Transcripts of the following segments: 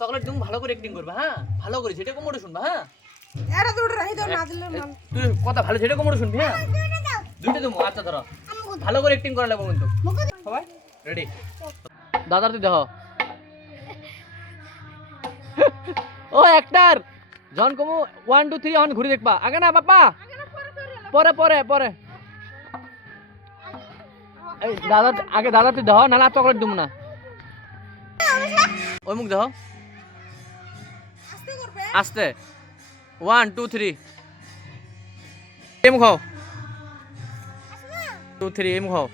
chocolate তুমি ভালো করে অ্যাক্টিং করবে, হ্যাঁ ভালো করে সেটা কোমরে শুনবা, হ্যাঁ এটা দুটো রাখি দাও না দিলে না তুই কথা ভালো সেটা কোমরে শুনবি, হ্যাঁ দুইটা তুমি আচ্ছা ধরো ভালো করে অ্যাক্টিং করা লাগবে কিন্তু সবাই রেডি দাদার তুই দেখো ও অ্যাক্টর জন কমু 1 2 3 অন ঘুরে দেখবা আগে না বাবা পরে পরে পরে এই দাদা আগে দাদা তুই দেখো নালা চকলেট দিমু না ওই মুখ দেখো আস্তে করবে আস্তে 1 2 3 এম খাও 2 3 এম খাও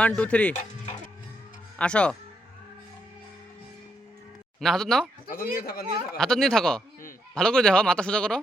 1 2 3 আসো না হাতত নাও হাতত নিয়ে থাকো ভালো করে দেখো মাথা সোজা করো